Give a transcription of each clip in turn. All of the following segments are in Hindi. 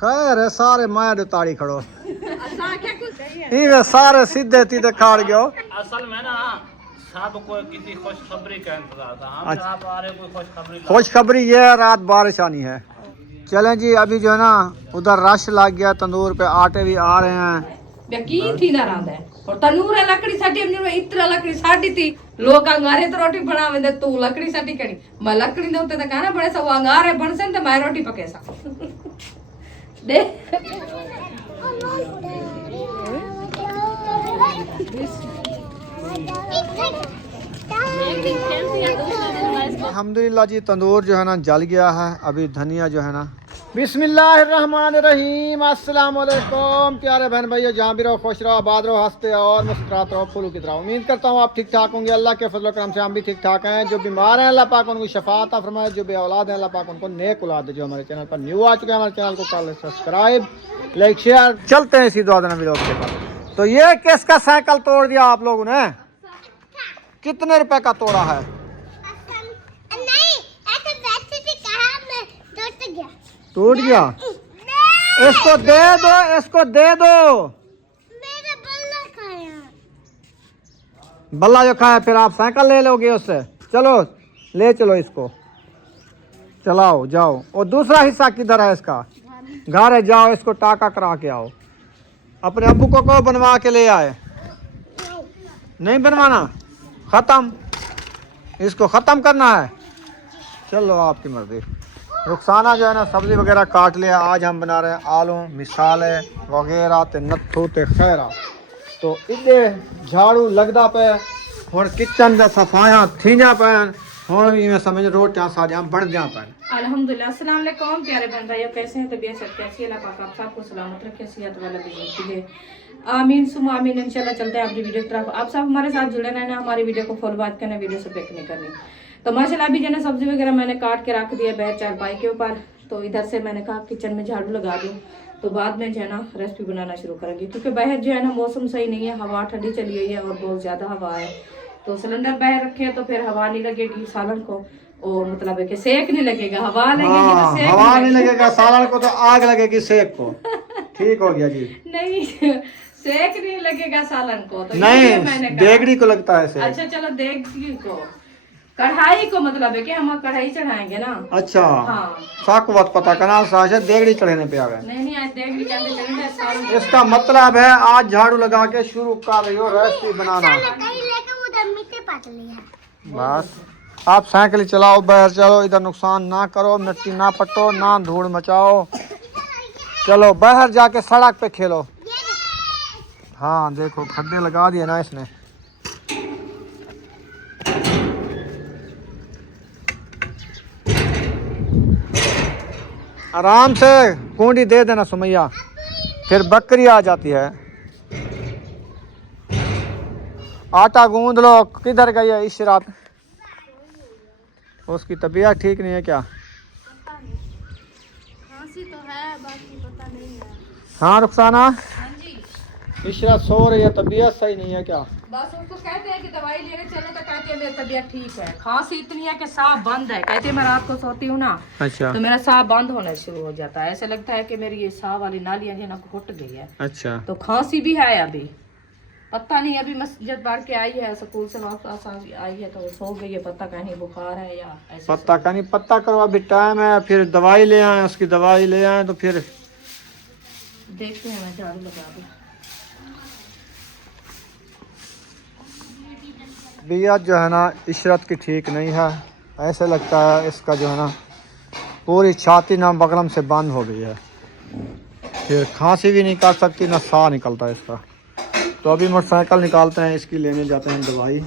खैर है सारे माया ताड़ी खड़ो ये सारे सीधे सीधे खाड़ गयो। असल में ना सब को किसी खुशखबरी का इंतजार था। हम अच्छा। आप आ रहे कोई खुशखबरी खुशखबरी ये है, रात बारिश आनी है। चलें जी, अभी जो है ना उधर रश लग गया, तंदूर पे आटे भी आ रहे हैं। यकीन थी ना रांदे और तनूर है लकड़ी साटी हमने इतना लकड़ी साटी थी लोग अंगारे तो रोटी बनावे दे तू लकड़ी साटी करी मैं लकड़ी दे उते त खाना बड़े सब अंगारे बनसे त मैं रोटी पके सा दे अल्हम्दुलिल्लाह जी, तंदूर जो है ना जल गया है। अभी धनिया जो है ना, बिस्मिल्लाहिर्रहमानिर्रहीम, अस्सलाम वालेकुम प्यारे बहन भाइयों, जहाँ भी रहो खुश रहो, आबाद रहो, हंसते और मुस्कुराते रहो, फूलों की तरह। उम्मीद करता हूँ आप ठीक ठाक होंगे। अल्लाह के फजल करम से हम भी ठीक ठाक हैं। जो बीमार हैं अल्लाह पाक उनको शफात फरमाए, जो बेऔलाद हैं अल्लाह पाक उनको नेक औलाद दे। जो हमारे चैनल पर न्यू आ चुके हैं, हमारे चैनल को कर सब्सक्राइब, लाइक, शेयर। चलते हैं इसी दुआ देना वीडियो के बाद। तो ये किसका साइकिल तोड़ दिया आप लोगों ने? कितने रुपए का तोड़ा है? टूट गया। इसको दे दो, इसको दे दो। मेरा बल्ला खाया। बल्ला जो खाया फिर आप साइकिल ले लोगे उससे? चलो ले चलो इसको, चलाओ जाओ। और दूसरा हिस्सा किधर है इसका? घर है, जाओ इसको टाका करा के आओ। अपने अब्बू को बनवा के ले आए? नहीं बनवाना, खत्म, इसको खत्म करना है। चलो आपकी मर्जी। रुखसाना जो है ना सब्जी वगैरह काट लिया। आज हम बना रहे हैं आलू मिसाले वगैरह ते नत्थू ते खैरा। तो इधे झाड़ू लगदा पे और किचन का सफाया थींजा पैन और भी मैं समझ रोटियां सारियां बन जा पैन। अल्हम्दुलिल्लाह। अस्सलाम वालेकुम प्यारे बहन भाइयों, कैसे हैं? तबीयत सब कैसी है? अल्लाह पाक आप सबको सलामत रखे, सेहत वाला दीजिए, आमीन सुमा आमीन। इंशाल्लाह चलते हैं अपनी वीडियो की तरफ। आप सब हमारे साथ जुड़े रहना, हमारी वीडियो को फॉलो बात करना, वीडियो से ब्रेक नहीं करनी। तो माशाल्लाह अभी जो है सब्जी वगैरह मैंने काट के रख दिया बैठ चारपाई के ऊपर। तो इधर से मैंने कहा किचन में झाड़ू लगा दूँ, तो बाद में जो है ना रेसिपी बनाना शुरू करेंगे, क्योंकि बाहर जो है ना मौसम सही नहीं है, हवा ठंडी चली गई है और बहुत ज़्यादा हवा है। तो सिलेंडर बाहर रखे हैं तो फिर हवा नहीं लगेगी सालन को, और मतलब है कि सेक नहीं लगेगा, हवा लगेगी तो सेक हवा नहीं लगेगा सालन को, तो आग लगेगी सेक को। ठीक हो गया जी। नहीं सेक नहीं लगेगा सालन को, तो नहीं देगड़ी को लगता है सेक। अच्छा चलो देगड़ी को, कढ़ाई को मतलब है कि हम कढ़ाई चढ़ाएंगे ना। अच्छा हाँ, साक बात पता करना साशे देगड़ी चढ़ने पे आ गए। नहीं आज देगड़ी कहते चढ़ेंगे सालन। इसका मतलब है आज झाड़ू लगा के शुरू कर रही हो रेसिपी बनाना। बस आप साइकिल चलाओ, बाहर चलो, इधर नुकसान ना करो, मिट्टी ना पटो, ना धूल मचाओ। चलो बाहर जाके सड़क पे खेलो। हाँ देखो खड्डे लगा दिए ना इसने। आराम से कुंडी दे देना सुमैया, फिर बकरी आ जाती है। आटा गूंद लो। किधर गई है इशरात? उसकी तबीयत ठीक नहीं है क्या? खांसी तो है, बाकी पता नहीं है। हाँ रुखसाना, हाँ जी, इशरात सो रही है, तबीयत सही नहीं है क्या? बस उसको कहते हैं कि दवाई लेने चले तो कहते हैं मेरी तबीयत ठीक है। खांसी इतनी है कि सांस बंद है, कहते हैं मैं रात को सोती हूँ ना अच्छा तो मेरा सांस बंद होना शुरू हो जाता है, ऐसा लगता है कि मेरी ये सांस वाली नालियां जो है ना घुट गई है। अच्छा। तो खांसी भी है अभी, पता नहीं। अभी मस्जिद पढ़ के आई है, स्कूल से वापस आई है तो सो गई है, पता कहीं बुखार है या ऐसे। पता का नहीं, पता करो अभी टाइम है, फिर दवाई ले आए, उसकी दवाई ले आए तो फिर देखते हैं। मैं झाड़ू लगा दूँ। तबीयत जो है ना इशरत की ठीक नहीं है। ऐसे लगता है इसका जो है ना पूरी छाती ना बगलम से बंद हो गई है, फिर खांसी भी नहीं कर सकती, ना साह निकलता है इसका। तो अभी मोटरसाइकिल निकालते हैं, इसकी लेने जाते हैं दवाई।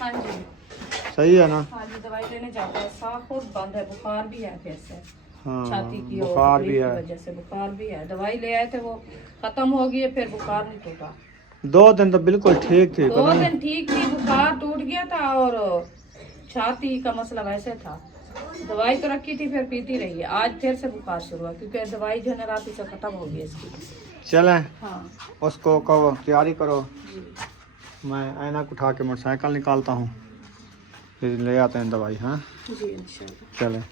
हाँ जी सही है ना? हाँ जी, दवाई लेने जाते हैं। सांस खुद बंद है, बुखार भी है फिर से, हाँ छाती की बुखार भी है। वजह से बुखार भी है। दवाई ले आए थे वो खत्म हो गई है, फिर बुखार नहीं टूटा। 2 दिन तो बिल्कुल ठीक थी, 2 दिन ठीक थी, बुखार टूट गया था और छाती का मसला वैसे था। दवाई तो रखी थी, फिर पीती रही है। आज फिर से बुखार शुरू हुआ, क्योंकि दवाई जो है रात से खत्म हो गई इसकी। चलें हाँ उसको कहो तैयारी करो, जी। मैं ऐनक उठा के मोटरसाइकिल निकालता हूँ, फिर ले आते हैं दवाई। हाँ जी इंशाल्लाह। चलें।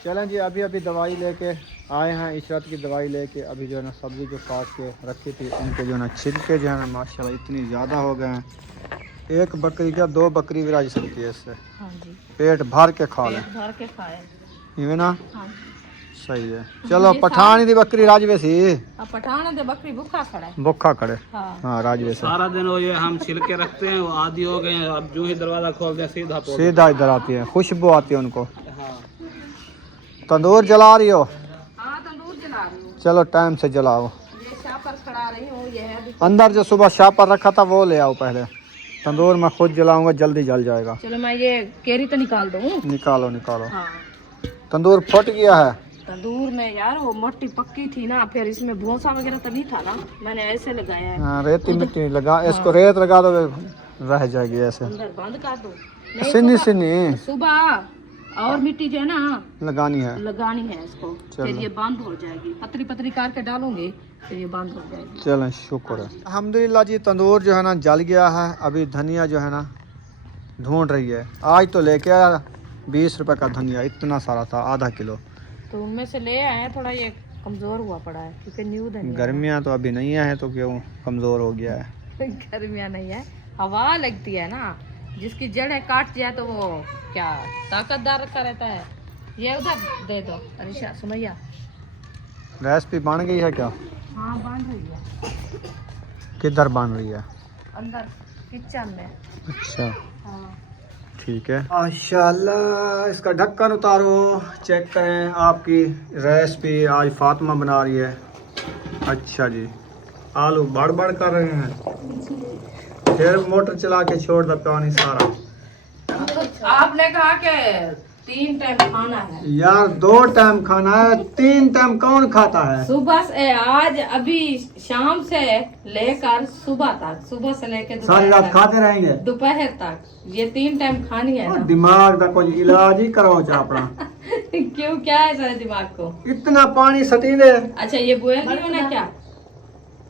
चलें जी, अभी अभी दवाई लेके आए हैं, इशरत की दवाई लेके। अभी जो है ना सब्ज़ी जो काट के रखी थी उनके जो है ना छिलके जो है ना माशाल्लाह इतनी ज़्यादा हो गए हैं। एक बकरी क्या 2 बकरी भी रह सकती है इससे। हाँ जी, पेट भर के खा लें, पेट भर के खाए। ये ना हाँ, सही है। चलो पठान दी बकरी राजवे सी अब पठान दे बकरी भूखा खड़ा है। भुक्खा खड़े। हाँ, हाँ राजवे से सारा दिन वो ये हम छिलके रखते हैं, वो आदि हो गए हैं। अब जो ही दरवाजा खोलते हैं सीधा पोल। सीधा इधर आती है, खुशबू आती है उनको। हाँ। तंदूर जला रही हो? हाँ तंदूर जला रही हूँ। चलो टाइम से जलाओ। ये शापर खड़ा रही हूँ, ये है अभी। अंदर जो सुबह शापर रखा था वो ले आओ पहले। तंदूर मैं खुद जलाऊंगा, जल्दी जल जाएगा। चलो मैं ये केरी तो निकाल दूँ। निकालो निकालो। हाँ, तंदूर फट गया है। तंदूर में यार वो मिट्टी पक्की थी ना, फिर इसमें भूसा वगैरह तो नहीं था ना, मैंने ऐसे लगाया है। हाँ, रेती मिट्टी लगा, इसको रेत लगा दो रह जाएगी ऐसे। अंदर बंद कर दो। सिन्नी सिन्नी सुबह और मिट्टी जो है ना लगानी है। लगानी है इसको, फिर ये बंद हो जाएगी। पतली पतली करके डालूंगी, फिर ये बंद हो जाएगी। चलें शुक्र है अल्हम्दुलिल्लाह जी। तंदूर जो है ना जल गया है। अभी धनिया जो है ना ढूंढ रही है। आज तो लेके आया 20 रुपए का धनिया, इतना सारा था, आधा किलो। तो उनमें से ले आए, थोड़ा ये कमजोर हुआ पड़ा है क्योंकि न्यू धनिया। गर्मियाँ तो अभी नहीं है तो क्यों कमज़ोर हो गया है। गर्मियाँ नहीं है, हवा लगती है ना, जिसकी जड़ें काट जाए तो वो क्या ताकतदार रखा रहता है। ये उधर दे दो अरिशा सुमैया। रेसिपी बन गई है क्या? हाँ बन रही है, किधर बन रही है? अंदर किचन में। अच्छा हाँ ठीक है। माशाल्लाह, इसका ढक्कन उतारो, चेक करें। आपकी रेसिपी आज फातिमा बना रही है। अच्छा जी, आलू बड़ बड़ कर रहे हैं। फिर मोटर चला के छोड़ दो पानी सारा। आपने कहा कि 3 टाइम खाना है यार 2 टाइम खाना है, 3 टाइम कौन खाता है? सुबह से, आज अभी शाम से लेकर सुबह तक, सुबह से लेकर सारी रात खाते रहेंगे? दोपहर तक ये 3 टाइम खानी है ना। दिमाग का कोई इलाज ही कराओ चाहे अपना। क्यों, क्या है सारे दिमाग को? इतना पानी सटी दे। अच्छा ये बॉयल नहीं होना क्या?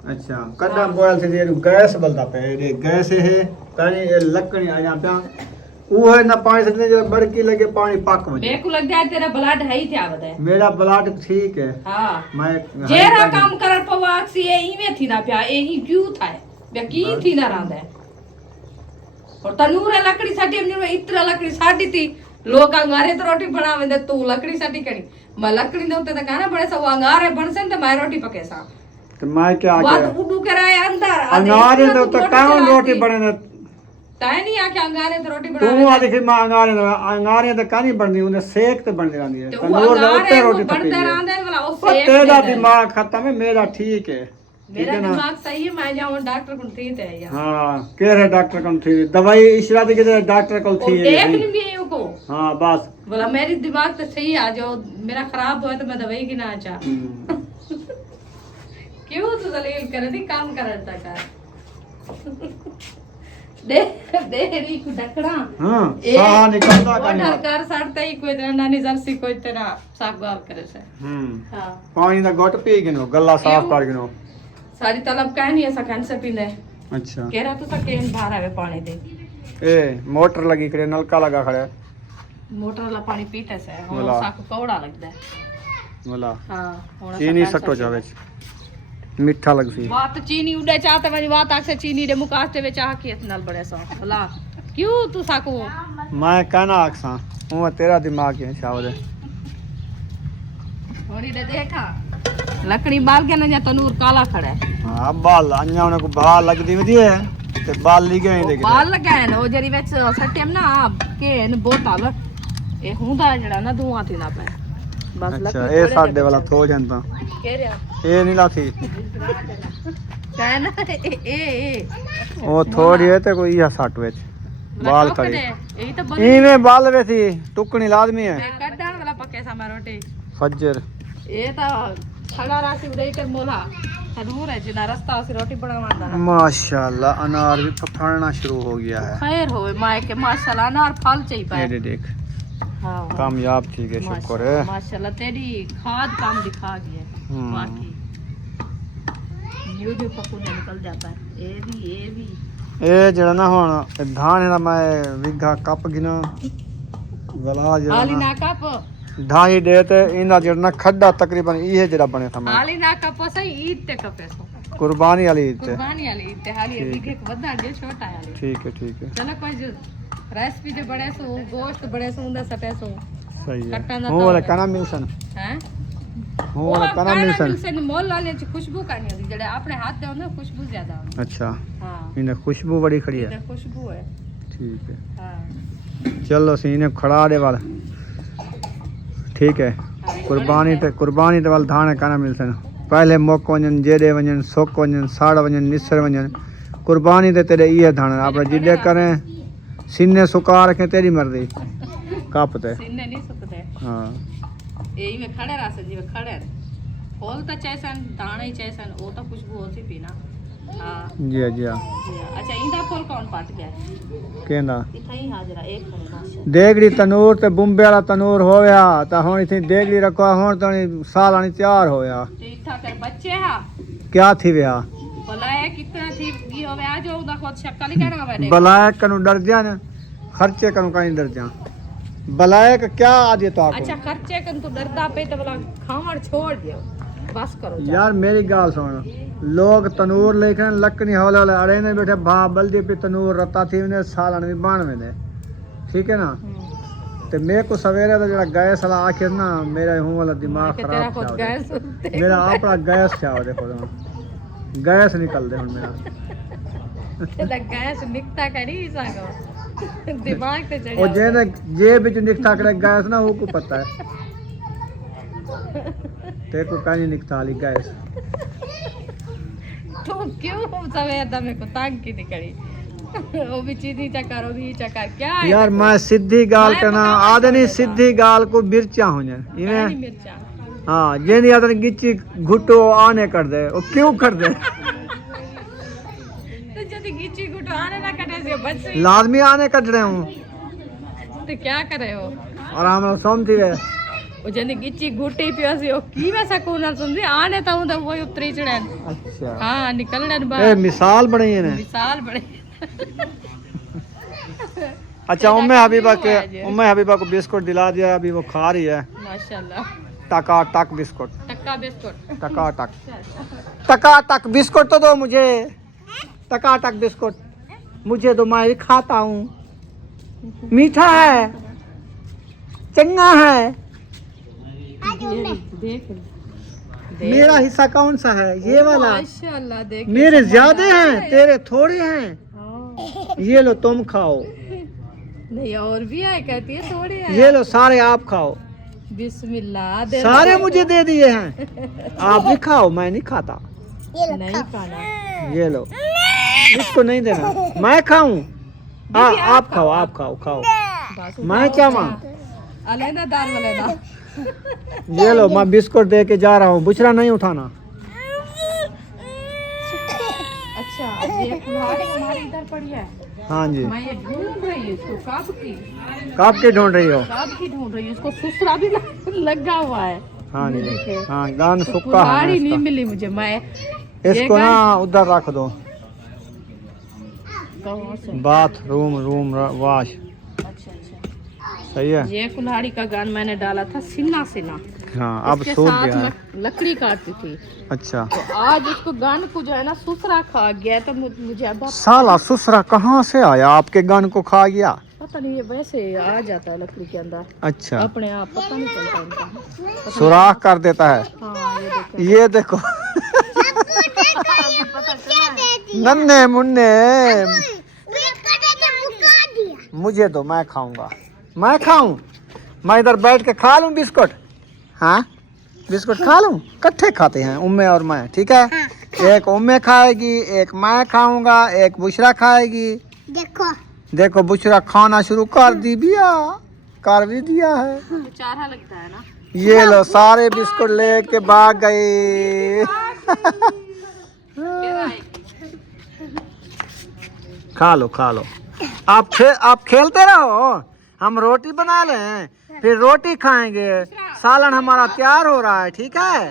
अच्छा कदा बॉयल से गैस बलता पे, गैस है पानी लकड़ी आ जा पे वो है ना, पानी से जो बड़की लगे पानी पक में। मेरे को लगता है तेरा ब्लड है ही क्या बताए। मेरा ब्लड ठीक है। हाँ मैं जेरा काम कर पवाक्सी ए इमे थी ना प्या एही क्यों था बे की थी ना रांदे। और तनूर है लकड़ी साटी हमने इतना लकड़ी साटी थी, लोग अंगारे तो रोटी बनावे दे, तू लकड़ी साटी करी। मैं लकड़ी दे उते कहना बड़े सब अंगारे बनसे तो मैं रोटी पके सा। तो मैं क्या बात उडू कराए अंदर अंगारे तो कौन रोटी बने ताय नहीं आके अंगारे तो रोटी तू बनावे। आ देखी मैं अंगारे तो कानी बननी, उन्हें सेक तो बननी रहनी है। तो तंदूर में उत्ते रोटी बनते पकी है। रांदे वाला वो और सेक तेरा दे। दिमाग खत्म है, मेरा ठीक है। मेरा दिमाग सही है, मैं जाऊं डॉक्टर को ठीक है यार। हाँ कह रहे डॉक्टर को थी दवाई इशरा दी के डॉक्टर को थी। देख नहीं भी है को हाँ बस बोला मेरी दिमाग तो सही है, जो मेरा खराब हुआ तो मैं दवाई की ना चाह। क्यों तू दलील करे थी, काम करता कर। दे दे री को ढकड़ा। हाँ साहा निकलता वो ढलकर सड़ते ही कोई तेरा नानी जर्सी कोई तेरा साफ गाव करे से। हां पानी दा घोट पी गिनो, गला साफ कर गिनो। सारी तलब का नहीं ऐसा खान से पींदे। अच्छा कह रहा तो सकेन बाहर आवे पानी दे। ए मोटर लगी खड़े, नलका लगा खड़े, मोटर वाला पानी पीते से हो बोला। साको कौड़ा लगदा है। बोला हां चीनी सट्टो जावे मीठा लगसी। बात चीनी उड़े चाहते वाली बात आके चीनी दे मुकास्ते वे चाह के नल बड़े सो बोला क्यों तू साको। मैं कहना आखसा हूं तेरा दिमाग है शावदे। थोड़ी दे देखा लकड़ी बाल के ना जा तनूर काला खड़ा है। हां बाल अन्या उनको बाल लगदी वदी है ते बाल ली गए देख बाल लगाए न ओ जरी विच सट्टेम ना के न बोतल ए हुंदा जड़ा ना धुआं थी ना पे बस लकड़ी। अच्छा ए साडे वाला थो ਜਾਂਦਾ कह रहा ए नहीं लाथी कहना ए ਉਹ ਥੋੜੀ ਹੈ ਤੇ ਕੋਈ ਆ ਸੱਟ ਵਿੱਚ ਬਾਲ ਕੜੀ यही तो ਇਵੇਂ ਬਾਲ ਵੇ ਸੀ ਟੁਕਣੀ ਲਾਜ਼ਮੀ ਹੈ कड्डा वाला पक्के सा मैं रोटी फज्जर ये तो खड़ा राशि उड़ाई कर मोला दूर है जिना रास्ता से रोटी बनावांदा ना। माशाल्लाह अनार भी फड़ना शुरू हो गया है। खैर होवे माय के माशाल्लाह अनार फल चाहिए ये पाए। देख हां कामयाब ठीक है शुक्र है। माशाल्लाह तेरी खाद काम दिखा गई है बाकी यूट्यूब पर खुद निकल जाता है। ये भी ਇਹ ਜਿਹੜਾ ਨਾ ਹੁਣ ਧਾਨ ਇਹਦਾ ਮੈਂ ਵਿਗਾ ਕੱਪ ਗਿਨਾ ਗਲਾ ਜਿਹੜਾ आली ਨਾ ना कप ढाई डे ते इंदा जेड़ा खड्डा तकरीबन ये जेड़ा बने था मैं हाली ना कपो सही ईद ते कपे सो कुर्बानी वाली ईद ते कुर्बानी वाली ईद ते हाली बिगे वधा जे छोटा वाली ठीक है चलो कोई जो रेसिपी जो बड़े सो गोश्त बड़े सो उंदा सटे सो सही है कट्टा हूं वाला कना मिलसन हैं हूं वाला कना मिलसन से मोल वाले च खुशबू कानी होंदी जेड़े अपने हाथ दे होंदे खुशबू ज्यादा होंदी अच्छा हां इन्हें खुशबू बड़ी खड़ी है इधर खुशबू है ठीक है हां चलो सीने खड़ा दे वाला ठीक है कुर्बानी ते वाल धाने काना मिलसन पहले मोक वंजन जेडे वंजन सोक वंजन साड़ वंजन निसर वंजन कुर्बानी ते तेरे ये धाने आप जिदे करें सीने सुका रखे तेरी मर्जी कापते सीने नहीं सुकते हाँ यही में खड़े रासे जी में खड़े खोल तो चैसन दाने ही चैसन वो तो खुशबू होती पीना हां जी जी अच्छा इंदा फूल कौन पाट गया केंदा इथा ही हाजरा एक फूल देगड़ी तनूर ते बुंबे वाला तनूर होया ता हुन इथे देगड़ी रखो हुन तो साल आनी तैयार होया इथा कर बच्चे हा क्या थी व्या भला है कितना थी की होवे आ जो उदा खुद शक्ल ही कहना मैंने बलाय कनु डर जा न खर्चे कनु कहीं डर जा बलाय का क्या आदि तो अच्छा आपको खर्चे कन तू डरदा पे तो भला खावण छोड़ दियो बस करो यार मेरी गाल सुन लोग तनूर लेके लकड़ी हौले हौले अड़े ने बैठे भा बल्दी पे तनूर रता थी ने सालन में बाणवे ने ठीक है ना ते मेरे को सवेरे तो जरा गैस वाला आखिर ना मेरा हूं वाला दिमाग के तेरा खराब खुद था गैस मेरा अपना गैस क्या हो देखो तो गैस निकल दे हुन मेरा तेरा गैस निकता करी सांगो दिमाग पे चढ़ और जे जे बिच निकता करे गैस ना वो को पता है ते को कहीं निकता वाली गैस तू क्यों सवेर दा मेरे को तंग की निकली वो भी चीनी चक्कर वो भी चक्कर क्या है यार मैं सीधी गाल मैं करना बताऊं आदनी कैसे सीधी गाल को मिर्चा हो जाए काली इन्हें मिर्चा हाँ जे नहीं आदनी गिच्ची घुटो आने कर दे वो क्यों कर दे तो जदी गिची गुटो आने ना कटे से बच्चे लाजमी आने कट रहे हूँ तो क्या करे हो और हम समझी वे वो जदी गिची गुटी पियो से ओ की वैसा कोना सुनदी आने ता तो वो उतरी चढ़न अच्छा हां निकलने ए बाद मिसाल बनी है ने मिसाल बड़े अच्छा उम्मे हबीबा को बिस्कुट दिला दिया अभी वो खा रही है माशाल्लाह टका टक बिस्कुट टक्का बिस्कुट टका टक बिस्कुट तो दो मुझे टका टक बिस्कुट मुझे दो मैं भी खाता हूँ मीठा है चंगा है देख मेरा हिस्सा कौन सा है ये वाला माशाल्लाह देख मेरे ज्यादा हैं तेरे थोड़े हैं हाँ। ये लो तुम खाओ नहीं और भी है कहती है थोड़े हैं ये लो सारे आप खाओ बिस्मिल्लाह दे सारे मुझे दे दिए हैं आप भी खाओ मैं नहीं खाता नहीं खाना ये लो इसको नहीं देना मैं खाऊं हाँ आप खाओ खाओ बस मैं क्या मां अलैदा दाल अलैदा ये लो मैं बिस्कुट दे के जा रहा हूँ बुचरा नहीं उठाना अच्छा ये कुल्हाड़ी हमारी इधर पड़ी है हाँ जी मैं ये ढूंढ रही हूँ इसको कब की ढूंढ रही हो कब की ढूंढ रही हूँ इसको सुसरा भी लगा हुआ है हाँ जी देखे। हाँ गान तो सुक्का है कुल्हाड़ी नहीं इसका। मिली मुझे मैं इसको ना उधर रख दो कहाँ से? रूम वाश अच्छा सही है ये कुल्हाड़ी का गान मैंने डाला था सिन्ना सिन्ना हाँ अब इसके सूख साथ गया है मैं लकड़ी काटती थी अच्छा तो आज इसको गान को जो है ना सुसरा खा गया तो मुझे अब साला सुसरा कहाँ से आया आपके गन को खा गया पता नहीं ये वैसे आ जाता है लकड़ी के अंदर अच्छा अपने आप पता नहीं चलता इनका सुराख कर देता है हाँ ये देखो ये देखो पता चला है नन्हे मुन्ने मुझे दो मैं खाऊंगा मैं खाऊं मैं इधर बैठ के खा लूं बिस्कुट हाँ बिस्कुट खा लूं इकट्ठे खाते हैं उम्मे और मैं ठीक है एक उम्मे खाएगी एक मैं खाऊंगा एक बुशरा खाएगी देखो बुशरा खाना शुरू कर दी कर भी दिया है चारा लगता है ना ये लो सारे बिस्कुट लेके भाग गए खा लो आप खेलते रहो हम रोटी बना लें फिर रोटी खाएंगे सालन हमारा तैयार हो रहा है ठीक है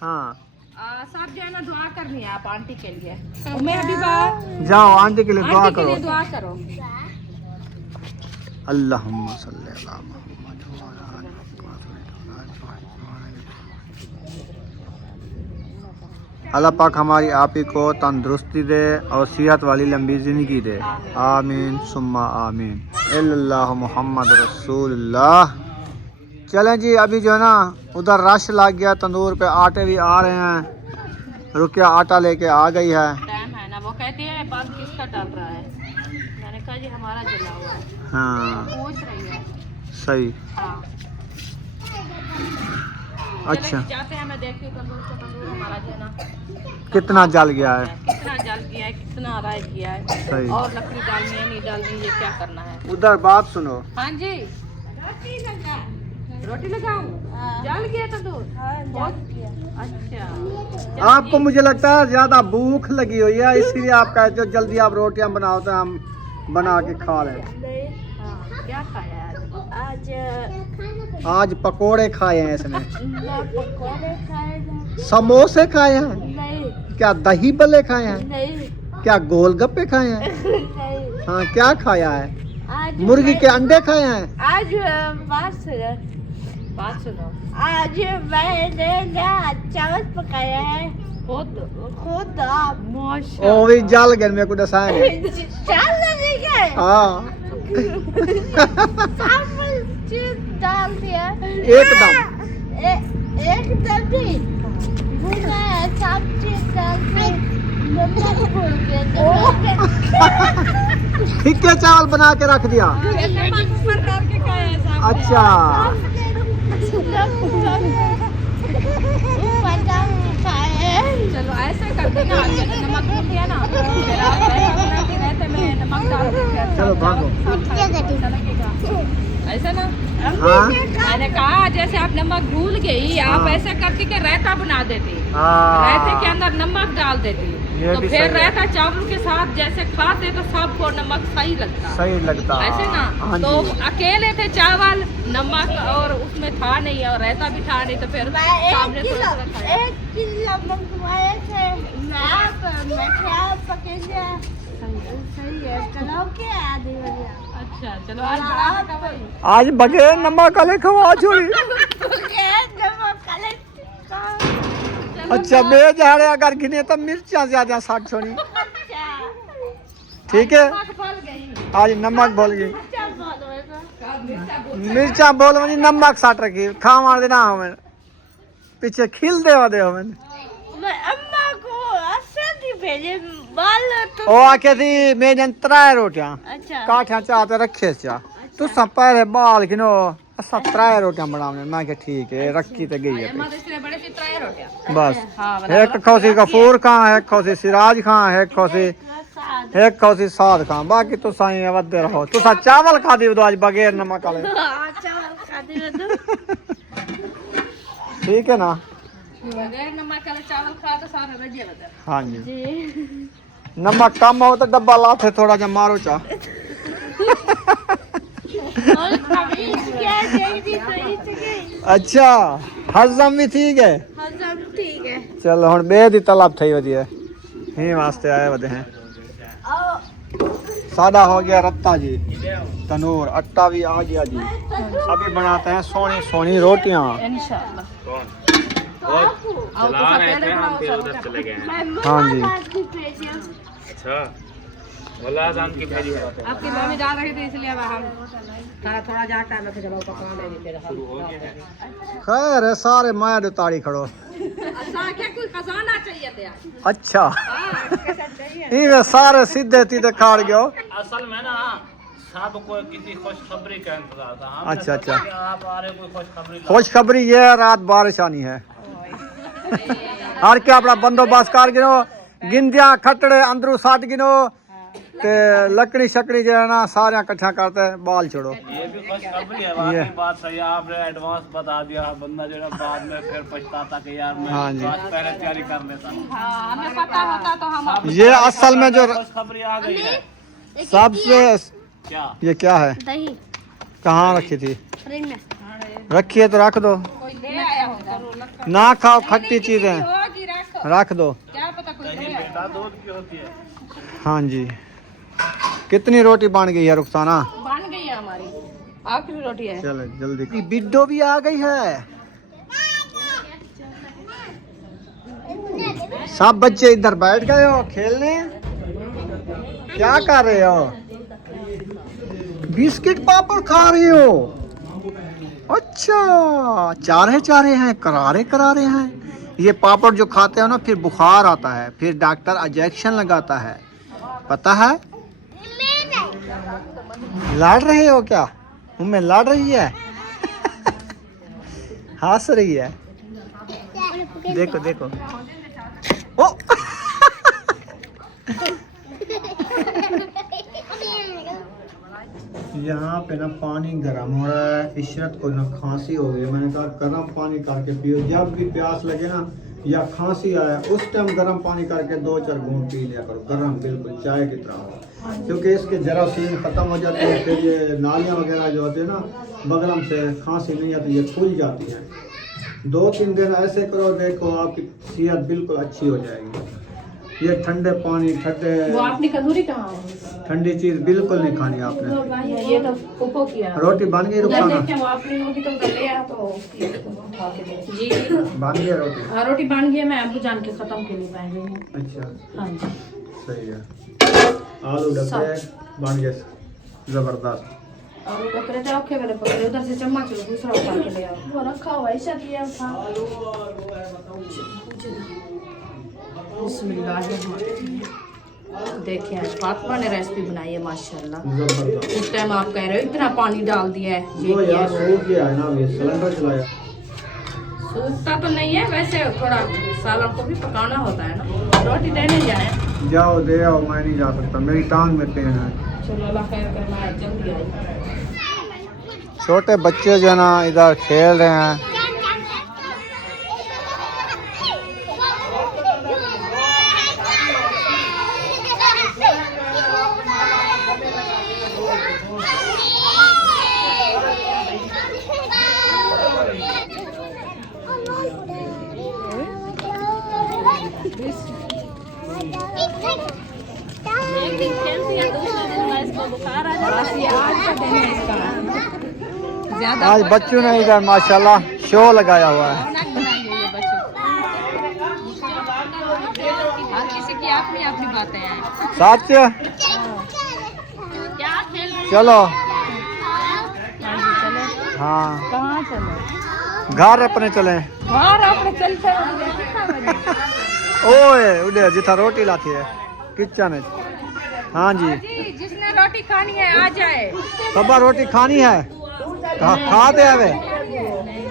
हाँ साहब जो है ना दुआ करनी है आप आंटी के लिए मैं अभी जाओ आंटी के लिए दुआ आंटी के करो लिए दुआ करो अल्लाहुम्मा सल्ली अला मुहम्मद व अला आलि अल्लाह पाक हमारी आप ही को तंदुरुस्ती दे और सेहत वाली लंबी ज़िंदगी दे। आमीन सुम्मा आमीन। अल्लाह मोहम्मद रसूलुल्लाह। चलें जी, अभी जो है ना उधर रश लग गया तंदूर पे, आटे भी आ रहे हैं। रुकिया आटा लेके आ गई है। टाइम है ना, वो कहती है बाल किसका डाल रहा है, मैंने कहा जी हमारा जला हुआ है। हाँ पूछ रही है। सही। हाँ अच्छा चलो जी, जाते हैं, मैं देखती हूँ तंदूर हमारा जो है ना कितना जल गया है। कितना जल गया है, कितना राय किया है, सही। और लकड़ी डालनी है नहीं डालनी, ये क्या करना है। उधर बात सुनो। हाँ जी, रोटी लगाऊं? जल गया तंदूर? अच्छा, आपको मुझे लगता है ज्यादा भूख लगी हुई है, इसीलिए आप कहते हो जल्दी आप रोटियां बनाओ तो हम बना के खा लें। हाँ, क्या खाया आज? आज पकोड़े खाए हैं इसने। पकौड़े खाएगा? समोसे खाए हैं? नहीं क्या दही बल्ले खाए हैं? नहीं क्या गोलगप्पे खाए हैं? नहीं। हाँ क्या खाया है? आज मुर्गी के अंडे खाए हैं? आज बात सुनो, आज मैंने ना चावल पकाया है खुद आप। माशा ओ भी जल गए मेरे को दसाए ने। चावल नहीं गए, हाँ चावल चीज डाल दिया एकदम। एकदम नहीं भुना है, सब चीज डाल के नमक भूल गया। फिक्के चावल बना के रख दिया। ऊपर करके खाया है साहब। अच्छा चलो ऐसे कर देना, आज जैसे नमक भूल गया ना, फिर आप ऐसा बनाते रहते मैं नमक डाल देती। चलो भागो। ऐसा ना, हाँ मैंने कहा जैसे आप नमक भूल गई, आप हाँ। ऐसा करके के रायता बना देती, हाँ रायते के अंदर नमक डाल देती, ये तो भी फिर सही है। रायता चावल के साथ जैसे खाते तो सबको नमक सही लगता। सही लगता। ऐसे ना, हाँ तो जी। अकेले थे चावल नमक और उसमें था नहीं और रायता भी था नहीं, तो फिर सामने थोड़ा थोड़ा खाया। 1 किलो मंगवाए थे, मैं क्या पकेंगे। सही है, चलो के आधी हो गया। अच्छा चलो आज बना के खाओ। आज बगैर नमक वाले खवा छोड़ी। अच्छा बेजाड़े अगर गिने तो मिर्चा ज्यादा साठ छोड़ी। ठीक है, नमक फल गई। आज नमक बोल गई, मिर्चा बोल वनी नमक साट रखी खा मार देना हमें पीछे खिल दे हमें। अम्मा को असली भेजे बाल तो। ओ आके थी मेजन त्राय रोटियां अच्छा काठियां चाहते रखे चा तू सब पहले बाल किनो असा त्राय रोटियां बनाने। मैं के ठीक है रखी तो गई है हमारे इसलिए बड़े सी त्राय रोटियां। बस। हाँ, एक खौसी गफूर खां, एक खौसी सिराज खां, एक खौसी साद खां, बाकी तो साई वधे रहो। तू सा चावल खा दी आज बगैर नमक वाले। चावल खाते हैं तो। ठीक है ना। बगैर नमक वाले चावल खा तो सारा रजिया बता। हाँ जी, नमक कम हो तो डब्बा लाते थोड़ा जा मारो चा। और क्या जल्दी सही से अच्छा हजम भी ठीक है। हजम ठीक है। चल हुन बेद ही तलब थई वधी है ही वास्ते आए वधे हैं। सादा हो गया रत्ता जी तनूर, आटा भी आ गया जी। अभी बनाते हैं सोनी सोनी रोटियां इंशाल्लाह। चला रहे थे हम फिर उधर चले गए हैं। हाँ जी। अच्छा बोला आजान की भेजी है। आपकी मम्मी जा रही थी इसलिए अब हम थोड़ा थोड़ा जाकर मैं चलो पकड़ा ले लेते रहा। खैर है सारे माया दे ताड़ी खड़ो। अच्छा क्या कोई खजाना चाहिए थे यार। अच्छा ये सारे सीधे सीधे खाड़ गयो। असल में ना सबको किसी खुशखबरी का इंतजार था। हमने अच्छा, सोचा अच्छा। कि आप आ रहे कोई खुशखबरी लाओ। खुशखबरी ये है, रात बारिश आनी है। और क्या अपना बंदोबस्त कर गिनो, गिंदिया खटड़े अंदरू साट गिनो ते लकड़ी शकड़ी जो है ना सारे इकट्ठा करते बाल छोड़ो। ये भी खुशखबरी है। वाकई बात सही है, आपने एडवांस बता दिया। बंदा जो है बाद में फिर पछताता कि यार मैं हाँ जी। आज पहले तैयारी कर लेता। हाँ हमें पता होता तो हम ये असल में जो खुशखबरी आ गई है। सबसे क्या ये क्या है, दही कहाँ रखी थी? फ्रिज में। रखी है तो रख दो, कोई ले आया होगा। ना खाओ खट्टी चीजें होगी रखो, रख दो। क्या पता कोई ले दही आया। बेटा दूध की होती है। हाँ जी। कितनी रोटी बन गई है रुखसाना? बन गई है हमारी, आखिरी रोटी है। चलो जल्दी। बिड्डो भी आ गई है। सब बच्चे इधर बैठ गए हो खेलने, क्या कर रहे हो? बिस्किट पापड़ खा रहे हो? अच्छा, चारे हैं, करारे करारे हैं। ये पापड़ जो खाते हो ना, फिर बुखार आता है, फिर डॉक्टर इंजेक्शन लगाता है, पता है? लड़ रहे हो क्या? मुँह में लड़ रही है? हंस रही है। देखो देखो। ओ यहाँ पे ना पानी गर्म हो रहा है। इशरत को ना खांसी हो गई, मैंने कहा गर्म पानी करके पियो, जब भी प्यास लगे ना या खांसी आया उस टाइम गर्म पानी करके 2-4 घूंट पी लिया करो, गर्म बिल्कुल चाय की तरह हो, क्योंकि इसके जरासीम खत्म हो जाते हैं। फिर ये नालियाँ वगैरह जो होती है ना बगलम से खांसी नहीं आती, ये खुल जाती हैं। 2-3 दिन ऐसे करो, देखो आपकी सेहत बिल्कुल अच्छी हो जाएगी। ये ठंडे पानी वो आपने कंदूरी कहाँ है? ठंडी चीज बिल्कुल नहीं खानी आपने। ये तो पुप्पो किया। रोटी बन गई रुखाना? वो आपने रोटी तो कर लिया तो खा के दे। जी बन गई रोटी? हाँ रोटी बन गई है, मैं अबू जान के खत्म के लिए बन रही हूँ। अच्छा हाँ जी सही है। आलू डब्बे बन गए जबरदस्त। और बकरे तो रखे वाले पकड़े, उधर से चम्मच लो दूसरा उठा के ले आओ। वो रखा हुआ ऐसा किया था। देखिए आज फातिमा ने रेसिपी बनाई है माशाल्लाह। जबरदस्त। उस टाइम आप कह रहे हो इतना पानी डाल दिया है। वो यार सूख गया है ना, ये सिलेंडर चलाया। सूखता तो नहीं है, वैसे थोड़ा सालन को भी पकाना होता है ना। रोटी देने जाए? जाओ दे आओ, मैं नहीं जा सकता, मेरी टांग में पेन है। चलो अल्लाह खैर करना है, जल्दी आई। छोटे बच्चे जो है ना इधर खेल रहे हैं। एक दिन खेलती है, दूसरे दिन में इसको बुखार आ जाता है। आज का दिन है इसका। ज्यादा आज बच्चों ने इधर माशाल्लाह शो लगाया हुआ है। रौनक बनाई हुई है बच्चों की। हर किसी की अपनी अपनी बातें हैं। सच? क्या खेल चलो चलो हाँ, कहाँ चलो? घर अपने चले। बाहर अपने चलते हैं। ओए उधर जिथा रोटी लाती है किचन है। हाँ जी, जिसने रोटी खानी है आ जाए। सबा रोटी खानी है, खा दे अबे।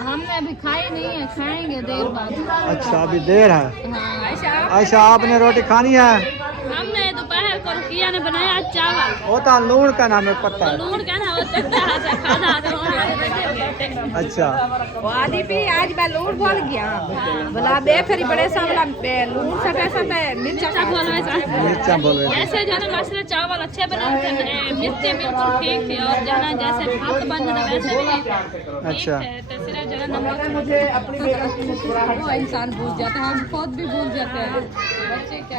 हमने अभी खाई नहीं है, खाएंगे देर बाद। अच्छा अभी देर है। ऐसा अच्छा आपने रोटी खानी है? हमने दोपहर को रुकिया ने बनाया चावल। होता लूण का नाम है, पता है। लूण का ना वो चखता है, खाना अच्छा आदि भी आज मैं लूण बोल गया। बोला बेफरी बड़े सा बोला लूण सा कैसा था, मिर्चा बोल वैसा। मिर्चा बोले। ऐसे जो है ना मसाले चावल अच्छे बनाते हैं, मिर्चे बिल्कुल ठीक थी, और जो है ना जैसे भात बन जाता वैसे भी अच्छा ठीक थे। तो सिर्फ जो है नमक मुझे अपनी वो इंसान भूल जाता है, हम खुद भी भूल जाते हैं। बच्चे क्या